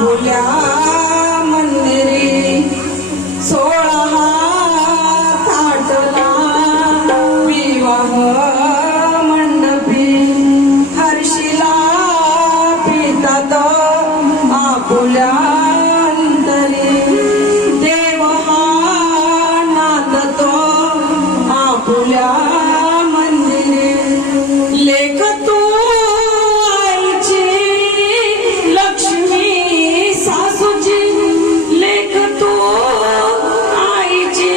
आपुल्या मंदिरी 16 थाटला विवाह मंडपी हर्षिला पितात आपुल्या अंतरी देव हा नांदतो आपुल्या मंदिरी लेख तू आईची लक्ष्मी सासूची लेख तू आईची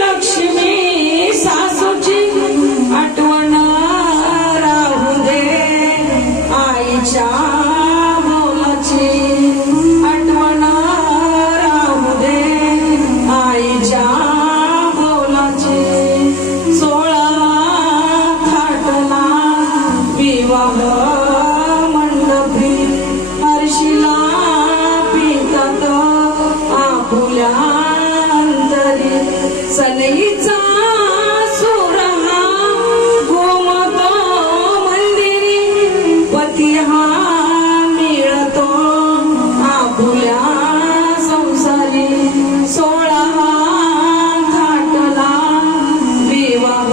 लक्ष्मी सासूची आठवण राहू दे आईच्या बोलाची आठवण राहू दे आईच्या बोलाची 16 थाटला विवाह मंडपी हर्षिला पितात आपुल्या अंतरी सनईचा सूर हा घुमतो मंदिरी पती हा मिळतो आपुल्या संसारी 16 थाटला विवाह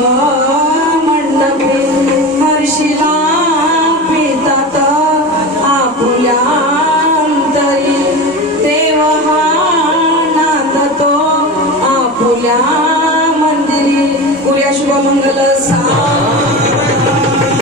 मंडपी हर्षिला पितात आपुल्या अंतरी देव हा नांदतो आपुल्या मंदिरी. पुऱ्या शुभमंगल सा